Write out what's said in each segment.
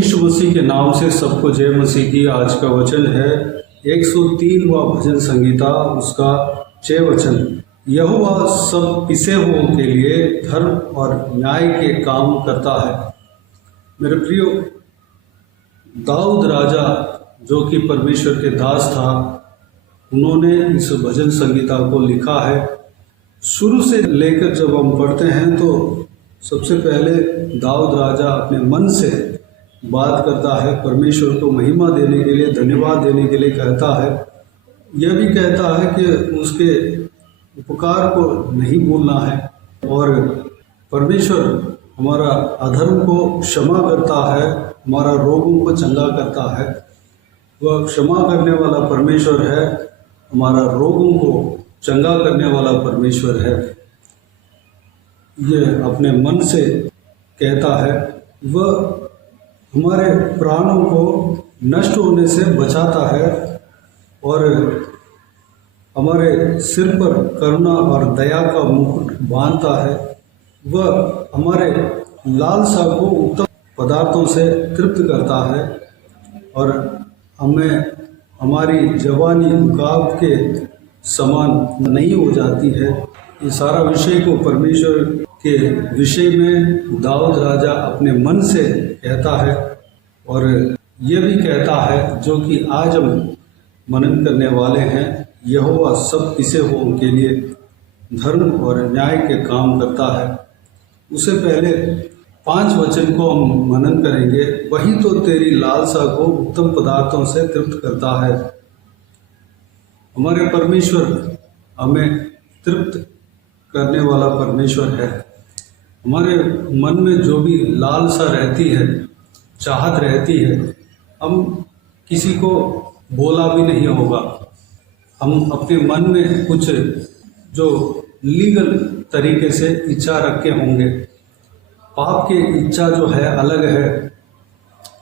यीशु मसीह के नाम से सबको जय मसीह की। आज का वचन है 103वां भजन संगीता, उसका 6 वचन। यहोवा सब पिसे हुओं के लिए धर्म और न्याय के काम करता है। मेरे प्रियो, दाऊद राजा जो कि परमेश्वर के दास था, उन्होंने इस भजन संगीता को लिखा है। शुरू से लेकर जब हम पढ़ते हैं तो सबसे पहले दाऊद राजा अपने मन से बात करता है, परमेश्वर को महिमा देने के लिए, धन्यवाद देने के लिए कहता है। यह भी कहता है कि उसके उपकार को नहीं भूलना है और परमेश्वर हमारा अधर्म को क्षमा करता है, हमारा रोगों को चंगा करता है। वह क्षमा करने वाला परमेश्वर है, हमारा रोगों को चंगा करने वाला परमेश्वर है। यह अपने मन से कहता है। वह हमारे प्राणों को नष्ट होने से बचाता है और हमारे सिर पर करुणा और दया का मुकुट बांधता है। वह हमारे लालसा को उत्तम पदार्थों से तृप्त करता है और हमें हमारी जवानी उकाब के समान नहीं हो जाती है। ये सारा विषय को परमेश्वर के विषय में दाऊद राजा अपने मन से कहता है और ये भी कहता है जो कि आज हम मनन करने वाले हैं। यहोवा सब पिसे हुओं के लिए धर्म और न्याय के काम करता है। उससे पहले 5 वचन को हम मनन करेंगे। वही तो तेरी लालसा को उत्तम पदार्थों से तृप्त करता है। हमारे परमेश्वर हमें तृप्त करने वाला परमेश्वर है। हमारे मन में जो भी लालसा रहती है, चाहत रहती है, हम किसी को बोला भी नहीं होगा। हम अपने मन में कुछ जो लीगल तरीके से इच्छा रखे होंगे। पाप की इच्छा जो है अलग है,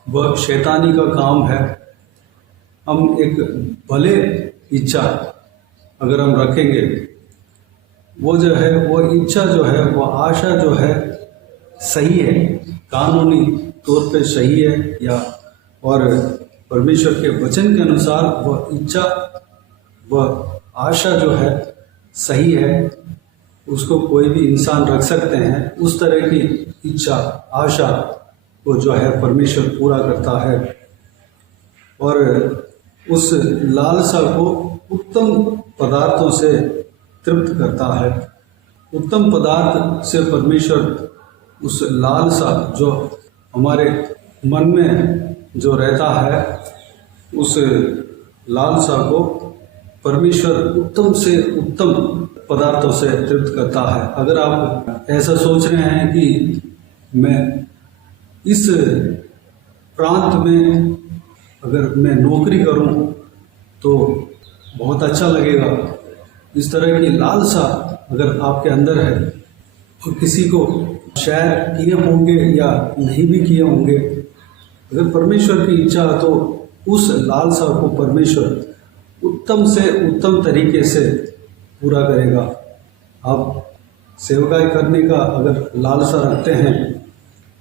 वह शैतानी का काम है। हम एक भले इच्छा अगर हम रखेंगे, वो जो है, वो इच्छा जो है, वो आशा जो है सही है, कानूनी तौर पे सही है, या और परमेश्वर के वचन के अनुसार वह इच्छा, वह आशा जो है सही है, उसको कोई भी इंसान रख सकते हैं। उस तरह की इच्छा, आशा को जो है परमेश्वर पूरा करता है और उस लालसा को उत्तम पदार्थों से तृप्त करता है। उत्तम पदार्थ से परमेश्वर उस लालसा जो हमारे मन में जो रहता है, उस लालसा को परमेश्वर उत्तम से उत्तम पदार्थों से तृप्त करता है। अगर आप ऐसा सोच रहे हैं कि मैं इस प्रांत में अगर मैं नौकरी करूं तो बहुत अच्छा लगेगा, इस तरह की लालसा अगर आपके अंदर है, और किसी को शायद किए होंगे या नहीं भी किए होंगे, अगर परमेश्वर की इच्छा तो उस लालसा को परमेश्वर उत्तम से उत्तम तरीके से पूरा करेगा। आप सेवकाई करने का अगर लालसा रखते हैं,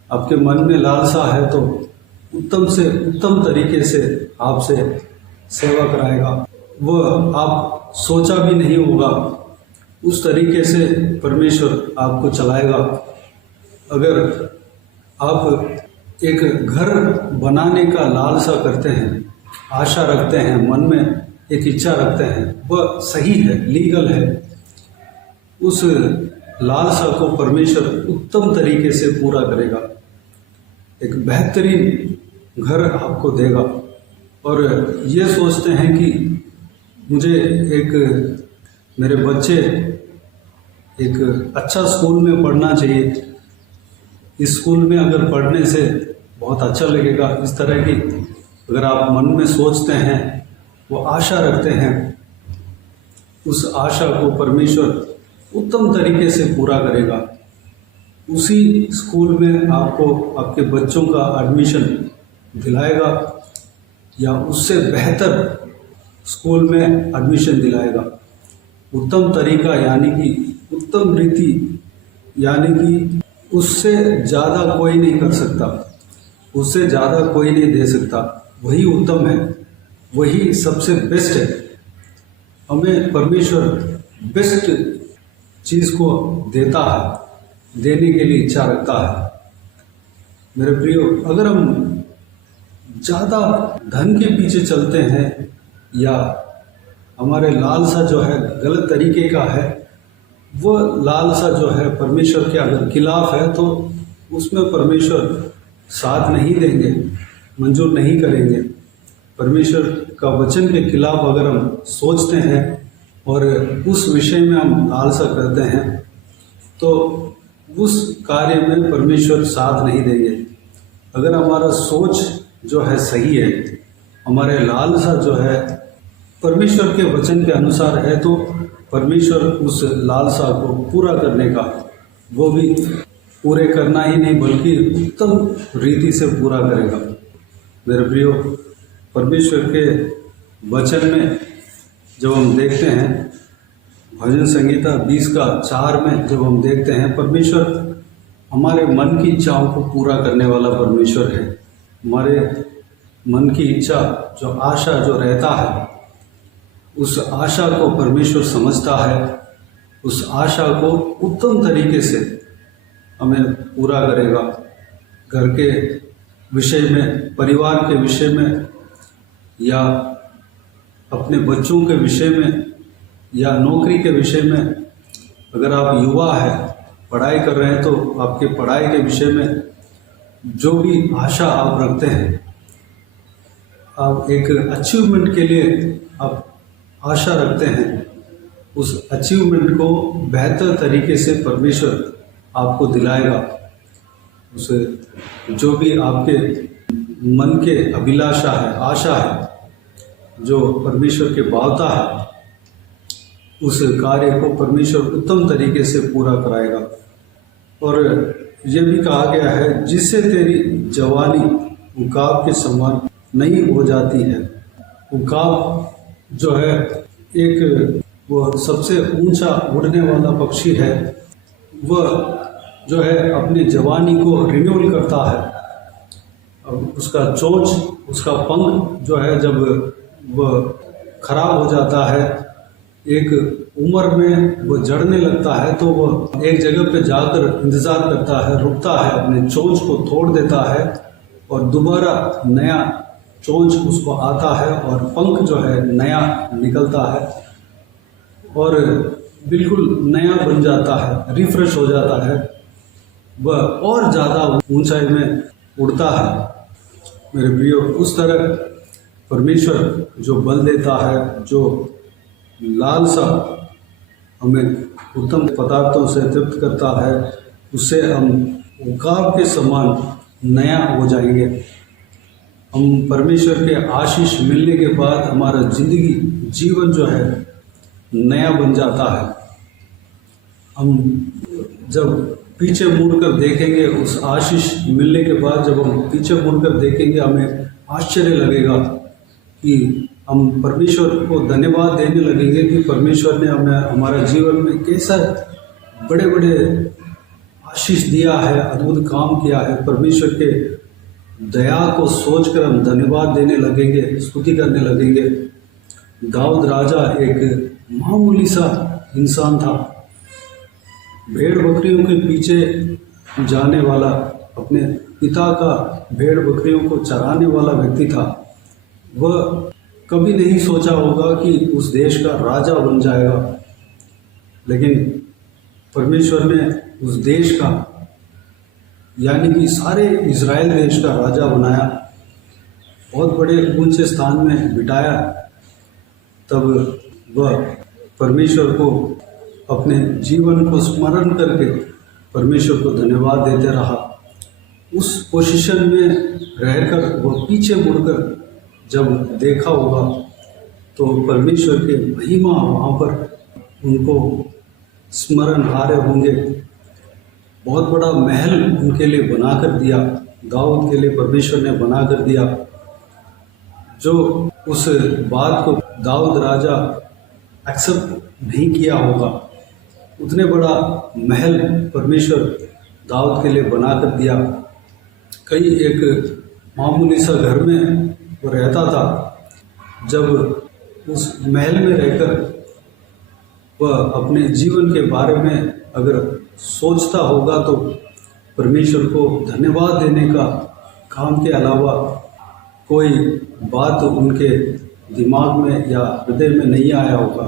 आपके मन में लालसा है, तो उत्तम से उत्तम तरीके से आपसे सेवा कराएगा। वह आप सोचा भी नहीं होगा, उस तरीके से परमेश्वर आपको चलाएगा। अगर आप एक घर बनाने का लालसा करते हैं, आशा रखते हैं, मन में एक इच्छा रखते हैं, वह सही है, लीगल है, उस लालसा को परमेश्वर उत्तम तरीके से पूरा करेगा, एक बेहतरीन घर आपको देगा। और ये सोचते हैं कि मुझे मेरे बच्चे एक अच्छा स्कूल में पढ़ना चाहिए, इस स्कूल में अगर पढ़ने से बहुत अच्छा लगेगा, इस तरह की अगर आप मन में सोचते हैं, वो आशा रखते हैं, उस आशा को परमेश्वर उत्तम तरीके से पूरा करेगा। उसी स्कूल में आपको आपके बच्चों का एडमिशन दिलाएगा या उससे बेहतर स्कूल में एडमिशन दिलाएगा। उत्तम तरीका यानी कि उत्तम रीति, यानी कि उससे ज़्यादा कोई नहीं कर सकता। उससे ज़्यादा कोई नहीं दे सकता। वही उत्तम है, वही सबसे बेस्ट है। हमें परमेश्वर बेस्ट चीज़ को देता है, देने के लिए इच्छा रखता है। मेरे प्रियो, अगर हम ज़्यादा धन के पीछे चलते हैं या हमारे लालसा जो है गलत तरीके का है, वो लालसा जो है परमेश्वर के अगर खिलाफ है तो उसमें परमेश्वर साथ नहीं देंगे, मंजूर नहीं करेंगे। परमेश्वर का वचन के खिलाफ अगर हम सोचते हैं और उस विषय में हम लालसा करते हैं तो उस कार्य में परमेश्वर साथ नहीं देंगे। अगर हमारा सोच जो है सही है, हमारे लालसा जो है परमेश्वर के वचन के अनुसार है, तो परमेश्वर उस लालसा को पूरा करने का, वो भी पूरे करना ही नहीं बल्कि उत्तम रीति से पूरा करेगा। मेरे प्रियो, परमेश्वर के वचन में जब हम देखते हैं, भजन संहिता 20:4 में जब हम देखते हैं, परमेश्वर हमारे मन की इच्छाओं को पूरा करने वाला परमेश्वर है। हमारे मन की इच्छा जो आशा जो रहता है, उस आशा को परमेश्वर समझता है, उस आशा को उत्तम तरीके से हमें पूरा करेगा। घर के विषय में, परिवार के विषय में, या अपने बच्चों के विषय में, या नौकरी के विषय में। अगर आप युवा हैं, पढ़ाई कर रहे हैं, तो आपके पढ़ाई के विषय में जो भी आशा आप रखते हैं, आप एक अचीवमेंट के लिए आप आशा रखते हैं, उस अचीवमेंट को बेहतर तरीके से परमेश्वर आपको दिलाएगा। उसे जो भी आपके मन के अभिलाषा है, आशा है, जो परमेश्वर के भावता है, उस कार्य को परमेश्वर उत्तम तरीके से पूरा कराएगा। और यह भी कहा गया है, जिससे तेरी जवानी उकाब के समान नहीं हो जाती है। उकाब जो है एक वो सबसे ऊंचा उड़ने वाला पक्षी है। वह जो है अपनी जवानी को रिन्यूअल करता है। अब उसका चोंच, उसका पंख जो है, जब वह खराब हो जाता है, एक उम्र में वो जड़ने लगता है, तो वह एक जगह पे जाकर इंतज़ार करता है, रुकता है, अपने चोंच को तोड़ देता है और दोबारा नया चोंच उसको आता है और पंख जो है नया निकलता है और बिल्कुल नया बन जाता है, रिफ्रेश हो जाता है, वह और ज़्यादा ऊंचाई में उड़ता है। मेरे प्रियो, उस तरह परमेश्वर जो बल देता है, जो लालसा हमें उत्तम पदार्थों से तृप्त करता है, उससे हम उकाब के समान नया हो जाएंगे। हम परमेश्वर के आशीष मिलने के बाद हमारा जिंदगी, जीवन जो है नया बन जाता है। हम जब पीछे मुड़कर देखेंगे, उस आशीष मिलने के बाद जब हम पीछे मुड़कर देखेंगे, हमें आश्चर्य लगेगा कि हम परमेश्वर को धन्यवाद देने लगेंगे कि परमेश्वर ने हमें हमारे जीवन में कैसा बड़े बड़े आशीष दिया है, अद्भुत काम किया है। परमेश्वर के दया को सोचकर हम धन्यवाद देने लगेंगे, स्तुति करने लगेंगे। दाऊद राजा एक मामूली सा इंसान था, भेड़ बकरियों के पीछे जाने वाला, अपने पिता का भेड़ बकरियों को चराने वाला व्यक्ति था। वह कभी नहीं सोचा होगा कि उस देश का राजा बन जाएगा, लेकिन परमेश्वर ने उस देश का, यानी कि सारे इज़राइल देश का राजा बनाया, बहुत बड़े ऊंचे स्थान में बिठाया। तब वह परमेश्वर को अपने जीवन को स्मरण करके परमेश्वर को धन्यवाद देते रहा। उस पोजीशन में रहकर वह पीछे मुड़कर जब देखा होगा तो परमेश्वर के महिमा वहाँ पर उनको स्मरण आ रहे होंगे। बहुत बड़ा महल उनके लिए बना कर दिया, दाऊद के लिए परमेश्वर ने बना कर दिया। जो उस बात को दाऊद राजा एक्सेप्ट नहीं किया होगा, उतने बड़ा महल परमेश्वर दाऊद के लिए बना कर दिया। कई एक मामूली सा घर में वो रहता था। जब उस महल में रहकर वह अपने जीवन के बारे में अगर सोचता होगा तो परमेश्वर को धन्यवाद देने का काम के अलावा कोई बात उनके दिमाग में या हृदय में नहीं आया होगा।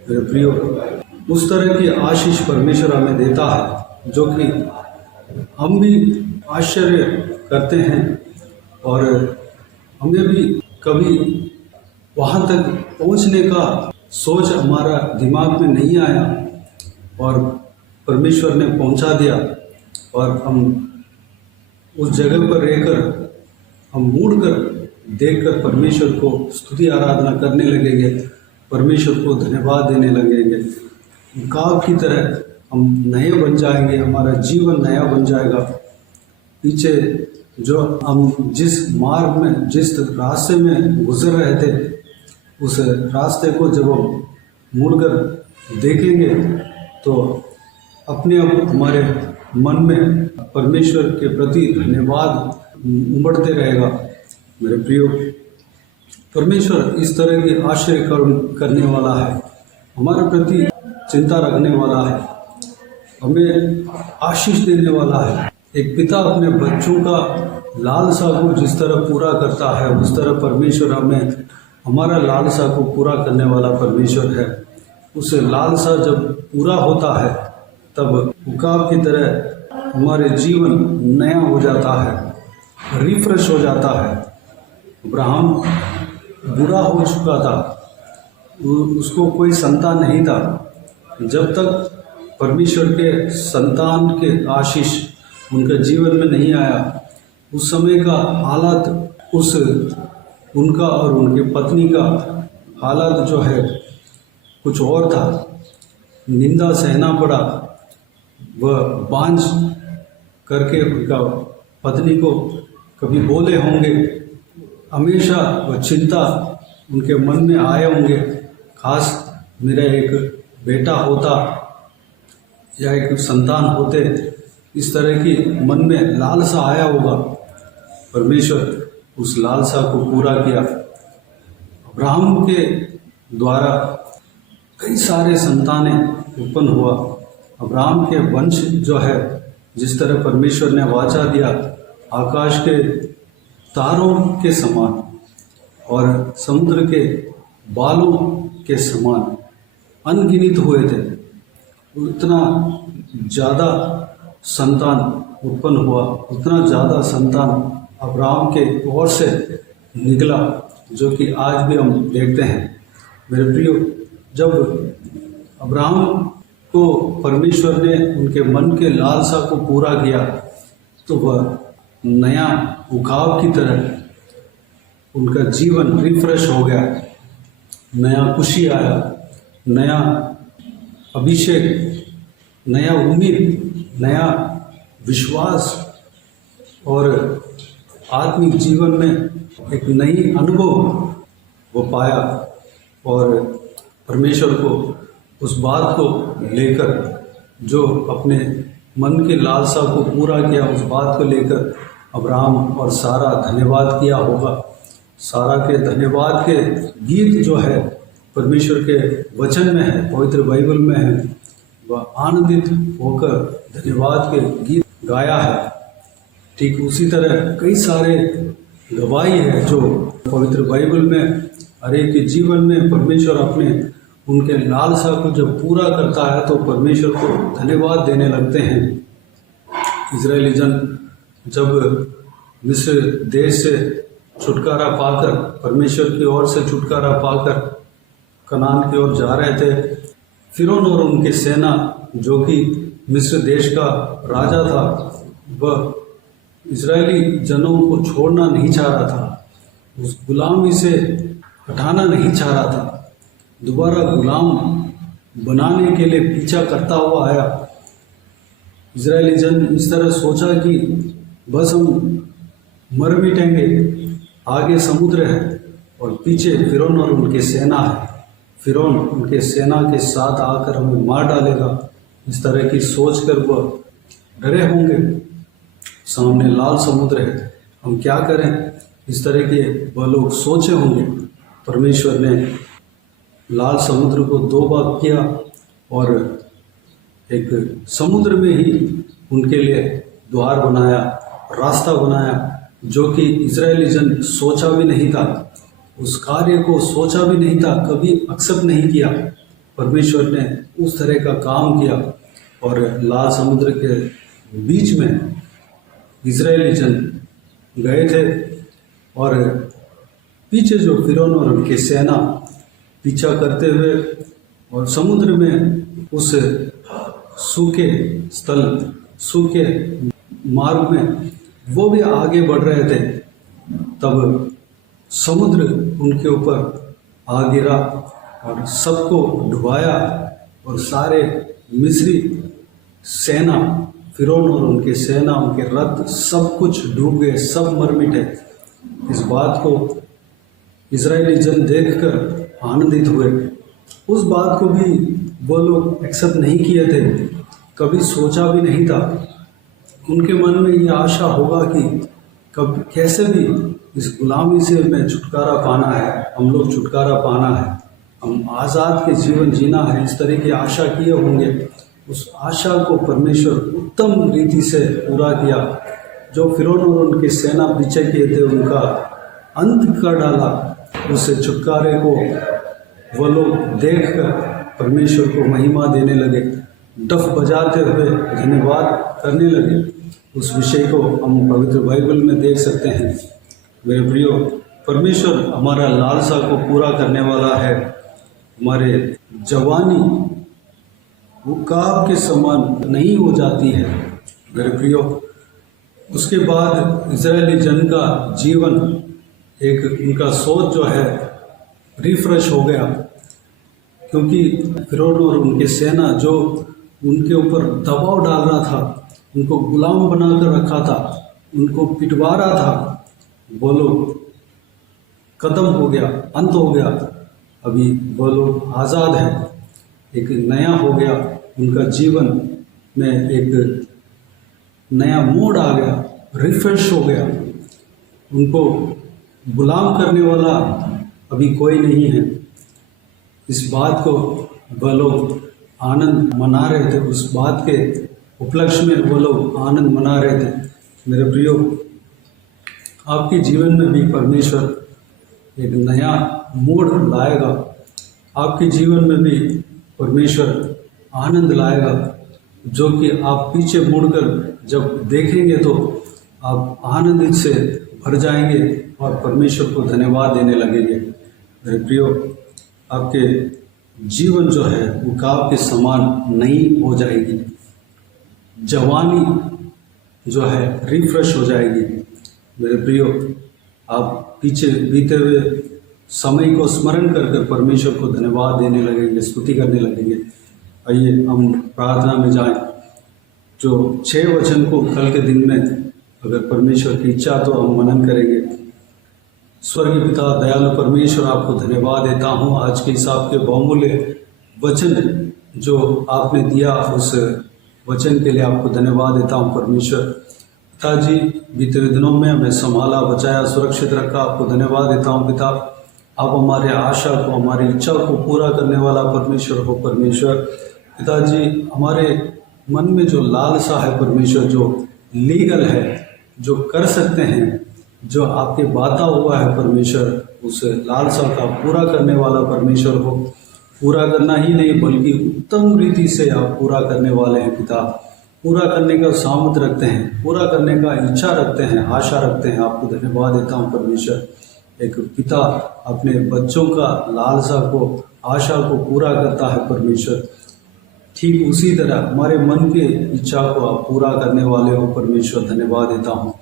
मेरे प्रियो, उस तरह की आशीष परमेश्वर हमें देता है जो कि हम भी आश्चर्य करते हैं और हमें भी कभी वहाँ तक पहुँचने का सोच हमारा दिमाग में नहीं आया और परमेश्वर ने पहुँचा दिया और हम उस जगह पर रहकर हम मुड़कर देखकर परमेश्वर को स्तुति आराधना करने लगेंगे, परमेश्वर को धन्यवाद देने लगेंगे। काव की तरह हम नए बन जाएंगे, हमारा जीवन नया बन जाएगा। पीछे जो हम जिस मार्ग में, जिस रास्ते में गुजर रहे थे, उस रास्ते को जब हम मुड़कर देखेंगे तो अपने आप हमारे मन में परमेश्वर के प्रति धन्यवाद उमड़ते रहेगा। मेरे प्रियो, परमेश्वर इस तरह के आश्चर्य करने वाला है, हमारे प्रति चिंता रखने वाला है, हमें आशीष देने वाला है। एक पिता अपने बच्चों का लालसा को जिस तरह पूरा करता है, उस तरह परमेश्वर हमें हमारा लालसा को पूरा करने वाला परमेश्वर है। उस लालसा जब पूरा होता है तब उकाब की तरह हमारे जीवन नया हो जाता है, रिफ्रेश हो जाता है। अब्राहम बूढ़ा हो चुका था, उसको कोई संतान नहीं था। जब तक परमेश्वर के संतान के आशीष उनके जीवन में नहीं आया, उस समय का हालात, उस उनका और उनके पत्नी का हालात जो है कुछ और था। निंदा सहना पड़ा, वह बांझ करके उनका पत्नी को कभी बोले होंगे, हमेशा वह चिंता उनके मन में आए होंगे, खास मेरा एक बेटा होता या एक संतान होते, इस तरह की मन में लालसा आया होगा। परमेश्वर उस लालसा को पूरा किया। अब्राहम के द्वारा कई सारे संतानें उत्पन्न हुआ। अब्राहम के वंश जो है, जिस तरह परमेश्वर ने वाचा दिया, आकाश के तारों के समान और समुद्र के बालों के समान अनगिनत हुए थे। उतना ज़्यादा संतान उत्पन्न हुआ, उतना ज़्यादा संतान अब्राहम के ओर से निकला, जो कि आज भी हम देखते हैं। मेरे प्रियो, जब अब्राहम को परमेश्वर ने उनके मन के लालसा को पूरा किया तो वह नया उकाब की तरह उनका जीवन रिफ्रेश हो गया, नया खुशी आया, नया अभिषेक, नया उम्मीद, नया विश्वास और आत्मिक जीवन में एक नई अनुभव वो पाया। और परमेश्वर को उस बात को लेकर, जो अपने मन के लालसा को पूरा किया, उस बात को लेकर अब्राहम और सारा धन्यवाद किया होगा। सारा के धन्यवाद के गीत जो है परमेश्वर के वचन में है, पवित्र बाइबल में है, वह आनंदित होकर धन्यवाद के गीत गाया है। ठीक उसी तरह कई सारे गवाही है जो पवित्र बाइबल में हर एक के जीवन में परमेश्वर अपने उनके लालसा को जब पूरा करता है तो परमेश्वर को धन्यवाद देने लगते हैं। इजरायली जन जब मिस्र देश से छुटकारा पाकर, परमेश्वर की ओर से छुटकारा पाकर कनान की ओर जा रहे थे, फिरौन और उनकी सेना, जो कि मिस्र देश का राजा था, वह इजरायली जनों को छोड़ना नहीं चाह रहा था, उस गुलामी से हटाना नहीं चाह रहा था, दोबारा गुलाम बनाने के लिए पीछा करता हुआ आया। इजरायली जन इस तरह सोचा कि बस हम मर मिटेंगे, आगे समुद्र है और पीछे फिरौन और उनकी सेना है, फिरौन उनके सेना के साथ आकर हमें मार डालेगा। इस तरह की सोच कर वह डरे होंगे। सामने लाल समुद्र है, हम क्या करें, इस तरह के वह लोग सोचे होंगे। परमेश्वर ने लाल समुद्र को 2 भाग किया और एक समुद्र में ही उनके लिए द्वार बनाया, रास्ता बनाया, जो कि इजरायली जन सोचा भी नहीं था, उस कार्य को सोचा भी नहीं था, कभी एक्सेप्ट नहीं किया। परमेश्वर ने उस तरह का काम किया और लाल समुद्र के बीच में इजरायली जन गए थे और पीछे जो फिरौन और उनकी सेना पीछा करते हुए और समुद्र में उस सूखे स्थल, सूखे मार्ग में वो भी आगे बढ़ रहे थे, तब समुद्र उनके ऊपर आ गिरा और सबको डुबाया और सारे मिस्री सेना, फिरौन और उनकी सेना, उनके रथ, सब कुछ डूब गए, सब मर मिटे। इस बात को इजरायली जन देखकर आनंदित हुए। उस बात को भी वो लोग एक्सेप्ट नहीं किए थे, कभी सोचा भी नहीं था। उनके मन में ये आशा होगा कि कब कैसे भी इस गुलामी से मैं छुटकारा पाना है, हम लोग छुटकारा पाना है, हम आज़ाद के जीवन जीना है, इस तरह की आशा किए होंगे। उस आशा को परमेश्वर उत्तम रीति से पूरा किया। जो फिरौन और उनकी सेना पीछे किए थे उनका अंत कर डाला। उस छुटकारे को वो लोग देखकर परमेश्वर को महिमा देने लगे, डफ बजाते हुए धन्यवाद करने लगे। उस विषय को हम पवित्र बाइबल में देख सकते हैं। मेरे प्रियो, परमेश्वर हमारा लालसा को पूरा करने वाला है। हमारे जवानी वो काब के समान नहीं हो जाती है। मेरे प्रियो, उसके बाद इजरायली जन का जीवन, एक उनका सोच जो है रिफ्रेश हो गया, क्योंकि फिरौन और उनकी सेना जो उनके ऊपर दबाव डाल रहा था, उनको गुलाम बनाकर रखा था, उनको पिटवा रहा था, वो लोग खत्म हो गया, अंत हो गया। अभी वो लोग आज़ाद हैं, एक नया हो गया, उनका जीवन में एक नया मोड़ आ गया, रिफ्रेश हो गया। उनको गुलाम करने वाला अभी कोई नहीं है। इस बात को वह लोग आनंद मना रहे थे, उस बात के उपलक्ष्य में वो लोग आनंद मना रहे थे। मेरे प्रियो, आपके जीवन में भी परमेश्वर एक नया मोड़ लाएगा। आपके जीवन में भी परमेश्वर आनंद लाएगा, जो कि आप पीछे मुड़कर जब देखेंगे तो आप आनंदित से भर जाएंगे और परमेश्वर को धन्यवाद देने लगेंगे। मेरे प्रियो, आपके जीवन जो है वो काब के समान नहीं हो जाएगी। जवानी जो है रिफ्रेश हो जाएगी। मेरे प्रियो, आप पीछे बीते हुए समय को स्मरण कर परमेश्वर को धन्यवाद देने लगेंगे, स्तुति करने लगेंगे। आइए हम प्रार्थना में जाएं। जो 6 वचन को कल के दिन में अगर परमेश्वर की इच्छा तो हम मनन करेंगे। स्वर्गीय पिता, दयालु परमेश्वर, आपको धन्यवाद देता हूँ आज के इस आपके बहुमूल्य वचन जो आपने दिया, उस वचन के लिए आपको धन्यवाद देता हूँ परमेश्वर। पिताजी, बीते हुए दिनों में हमें संभाला, बचाया, सुरक्षित रखा, आपको धन्यवाद देता हूँ पिता। आप हमारे आशा को, हमारी इच्छा को पूरा करने वाला परमेश्वर हो परमेश्वर। पिताजी, हमारे मन में जो लालसा है परमेश्वर, जो लीगल है, जो कर सकते हैं, जो आपके बाता हुआ है परमेश्वर, उस लालसा का पूरा करने वाला परमेश्वर हो। पूरा करना ही नहीं बल्कि उत्तम रीति से आप पूरा करने वाले हैं पिता। पूरा करने का सामर्थ रखते हैं, पूरा करने का इच्छा रखते हैं, आशा रखते हैं। आपको धन्यवाद देता हूँ परमेश्वर। एक पिता अपने बच्चों का लालसा को, आशा को पूरा करता है परमेश्वर, ठीक उसी तरह हमारे मन के इच्छा को आप पूरा करने वाले हो परमेश्वर। धन्यवाद देता हूँ।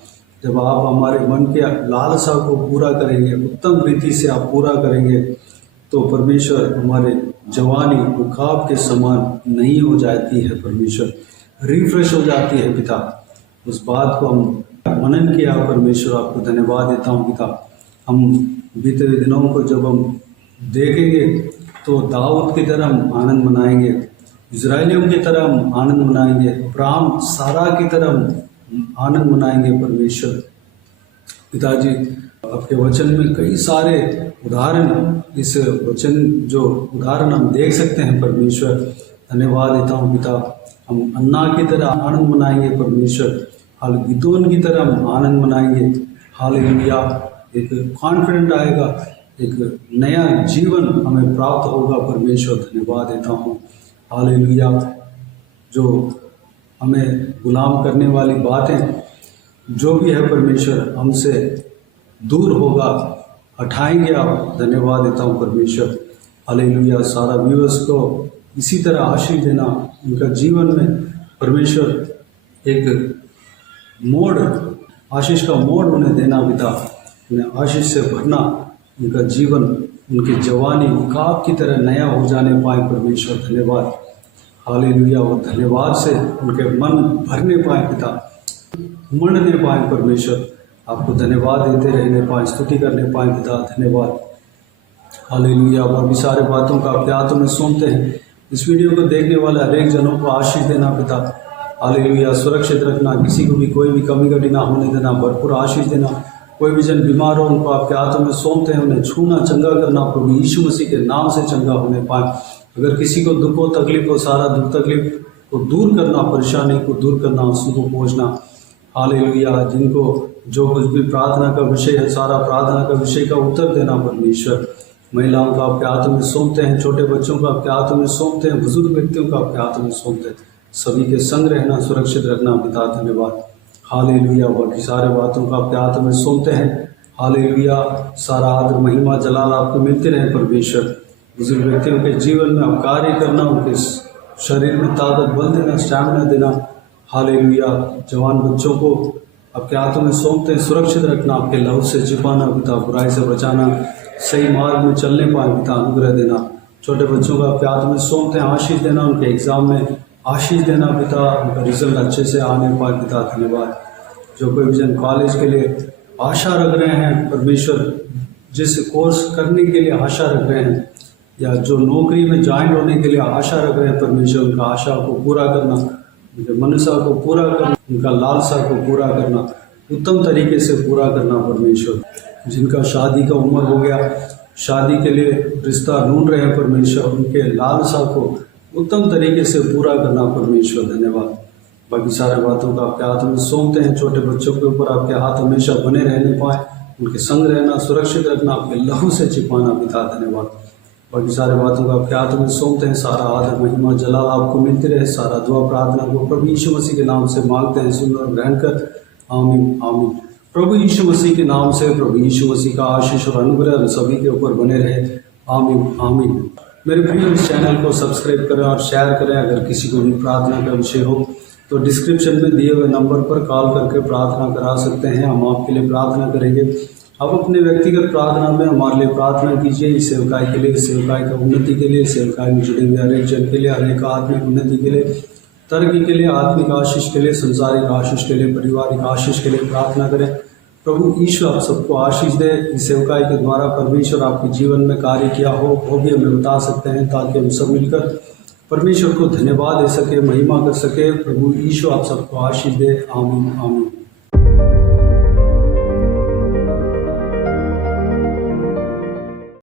जब आप हमारे मन के लालसा को पूरा करेंगे, उत्तम रीति से आप पूरा करेंगे, तो परमेश्वर हमारे जवानी ख्वाब के समान नहीं हो जाती है परमेश्वर, रिफ्रेश हो जाती है पिता। उस बात को हम मनन किया परमेश्वर, आपको धन्यवाद देता हूँ पिता। हम बीते हुए दिनों को जब हम देखेंगे तो दाऊद की तरह हम आनंद मनाएंगे, इजराइलियों की तरह हम आनंद मनाएंगे, अब्राहम सारा की तरह हम आनंद मनाएंगे परमेश्वर। पिताजी, आपके वचन में कई सारे उदाहरण, इस वचन जो उदाहरण हम देख सकते हैं परमेश्वर, धन्यवाद देता हूँ पिता। हम अन्ना की तरह आनंद मनाएंगे परमेश्वर, हाल गिदोन की तरह हम आनंद मनाएंगे। हालेलुया। एक कॉन्फिडेंट आएगा, एक नया जीवन हमें प्राप्त होगा परमेश्वर, धन्यवाद देता हूँ। हालेलुया। जो हमें गुलाम करने वाली बातें जो भी है परमेश्वर, हमसे दूर होगा, हटाएंगे आप, धन्यवाद देता हूँ परमेश्वर। हालेलुया। सारा व्यूअर्स को इसी तरह आशीष देना, उनका जीवन में परमेश्वर एक मोड़, आशीष का मोड़ उन्हें देना पिता, उन्हें आशीष से भरना, उनका जीवन, उनकी जवानी काब की तरह नया हो जाने पाए परमेश्वर, धन्यवाद। हालेलुया। और धन्यवाद से उनके मन भरने पाए पिता, उमड़ने पाए परमेश्वर, आपको धन्यवाद देते रहने पाए, स्तुति करने पाए पिता, धन्यवाद। हालेलुया। और भी सारे बातों का आपके हाथों में सौंपते हैं। इस वीडियो को देखने वाले हर एक जनों को आशीष देना पिता, हालेलुया। सुरक्षित रखना, किसी को भी कोई भी कमी घटी ना होने देना, भरपूर आशीष देना। कोई भी जन बीमार हो उनको आपके हाथों में सौंपते हैं, उन्हें छूना, चंगा करना, प्रभु यीशु मसीह के नाम से चंगा होने पाए। अगर किसी को दुख हो, तकलीफ हो, सारा दुख तकलीफ को दूर करना, परेशानी को दूर करना, उसको पहुँचना। हालेलुया। जिनको जो कुछ भी प्रार्थना का विषय है, सारा प्रार्थना का विषय का उत्तर देना परमेश्वर। महिलाओं को आपके हाथों में सौंपते हैं, छोटे बच्चों को आपके हाथों में सौंपते हैं, बुजुर्ग व्यक्तियों को आपके हाथों में सौंपते हैं। सभी के संग रहना, सुरक्षित रखना पिता, धन्यवाद। हालेलुया। बाकी सारे बातों को आपके हाथों में सौंपते हैं। हालेलुया। सारा आदर, महिमा, जलाल आपको मिलते रहे परमेश्वर। बुजुर्ग व्यक्तियों के जीवन में आप कार्य करना, उनके शरीर में ताकत, बल देना, स्टैमिना देना। हालेलुया। जवान बच्चों को आपके हाथों में सौंपते हैं, सुरक्षित रखना, आपके लहू से छिपाना पिता, बुराई से बचाना, सही मार्ग में चलने पाए पिता, अनुग्रह देना। छोटे बच्चों को आपके हाथ में सौंपते हैं, आशीष देना, उनके एग्जाम में आशीष देना पिता, उनका रिजल्ट अच्छे से आने पाए पिता, धन्यवाद। जो कोई विजन कॉलेज के लिए आशा रख रहे हैं परमेश्वर, जिस कोर्स करने के लिए आशा रख रहे हैं, या जो नौकरी में ज्वाइन होने के लिए आशा रख रहे हैं परमेश्वर, उनका आशा को पूरा करना, उनके मनसा को पूरा करना, उनका लालसा को पूरा करना, उत्तम तरीके से पूरा करना परमेश्वर। जिनका शादी का उम्र हो गया, शादी के लिए रिश्ता ढूंढ रहे हैं परमेश्वर, उनके लालसा को उत्तम तरीके से पूरा करना परमेश्वर, धन्यवाद। बाकी सारे बातों का आपके हाथ में सौंपते हैं। छोटे बच्चों के ऊपर आपके हाथ हमेशा बने रहने पाए, उनके संग रहना, सुरक्षित रखना, आपके लहू से छिपाना पिता, धन्यवाद। बाकी सारे बातों को आपके हाथों में सौंपते हैं। सारा आदर, महिमा, जलाल आपको मिलते रहे। सारा दुआ प्रार्थना को प्रभु यीशु मसीह के नाम से मांगते हैं, सुन और ग्रहण कर, आमीन आमीन। प्रभु यीशु मसीह के नाम से प्रभु यीशु मसीह का आशीष और अनुग्रह सभी के ऊपर बने रहे, आमीन आमीन। मेरे प्रिय, इस चैनल को सब्सक्राइब करें और शेयर करें। अगर किसी को भी प्रार्थना का विषय हो तो डिस्क्रिप्शन में दिए हुए नंबर पर कॉल करके प्रार्थना करा सकते हैं, हम आपके लिए प्रार्थना करेंगे। आप अपने व्यक्तिगत प्रार्थना में हमारे लिए प्रार्थना कीजिए, इस सेवकाई के लिए, सेवकाई का उन्नति के लिए, सेवकाई में जुड़े हुए हर एक जन के लिए, हर एक आत्मिक उन्नति के लिए, तरक्की के लिए, आत्मिक आशीष के लिए, संसारिक आशीष के लिए, पारिवारिक आशीष के लिए प्रार्थना करें। प्रभु ईश्वर आप सबको आशीष दे। इस सेवकाई के द्वारा परमेश्वर आपके जीवन में कार्य किया हो वो भी हमें बता सकते हैं, ताकि हम सब मिलकर परमेश्वर को धन्यवाद दे सके, महिमा कर सके। प्रभु ईश्वर आप सबको आशीष दे, आमीन आमीन।